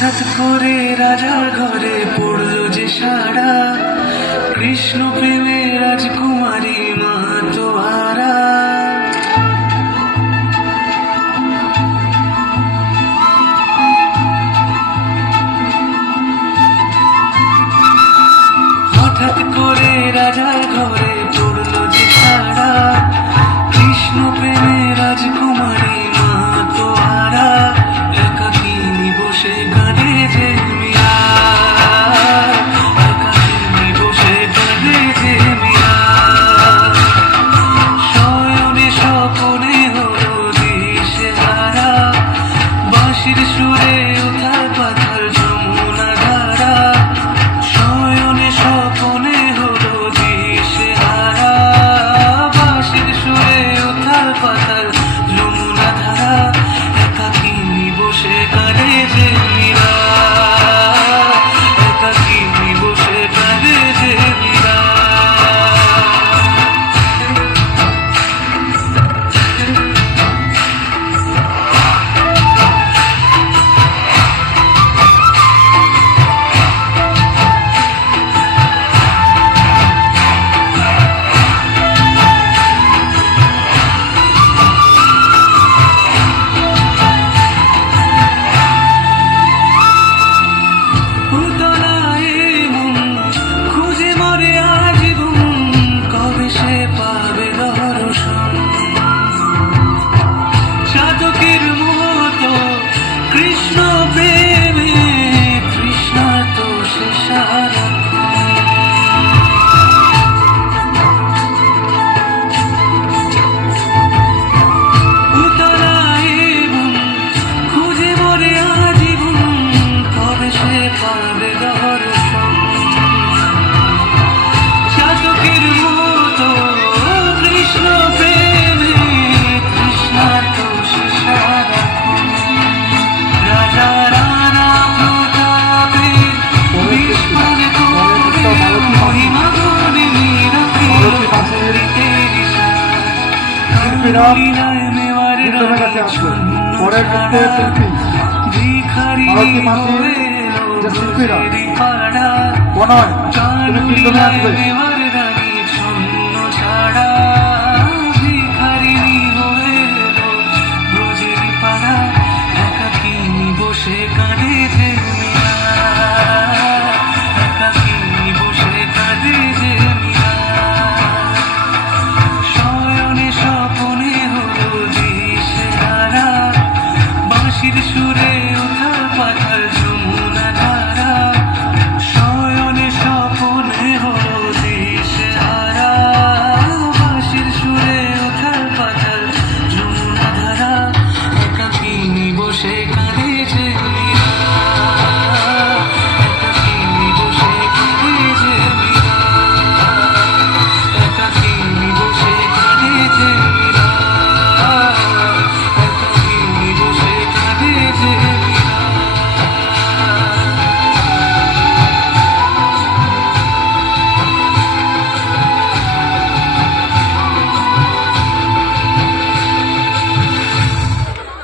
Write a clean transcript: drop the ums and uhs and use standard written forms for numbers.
হঠাৎ করে রাজার ঘরে পড়লো যে সারা, কৃষ্ণ প্রেমে রাজকুমারী মা তোহারা। হঠাৎ করে রাজার ঘরে পড়লো যে সারা, কৃষ্ণ প্রেমে রাজকুমারী মা তোহারা। একাকিনী বসে কাঁদে যে মিয়া, একাকিনী বসে কাঁদে যে মিয়া। শয়নে স্বপনে হলো দিশেহারা, বাঁশির সুরে উথাল পাথাল যমুনা ধারা। শয়নে স্বপনে হলো দিশেহারা, বাঁশির সুরে উথাল পাথাল যমুনা ধারা। একাকিনী বসে কাঁদে যে মীরা, একাকিনী বসে কাঁদে যে মীরা। কৃষ্ণ প্রেমে তৃষ্ণার্ত সে সারাক্ষণ। উতলায় মন খুঁজে মরে আজীবন, কবে সে পাবে দর্শন। চাতকের মতো কৃষ্ণ প্রেমে তৃষ্ণার্ত সে সারাক্ষণ। রাজা রানা প্রতাপে বিস্ফোর করে মহিমা গুণে মীরাকে অমৃতের লীলায় মেওয়ারের ভিখারি হয়ে এলো পাড়া। গান লীলায় মেওয়ার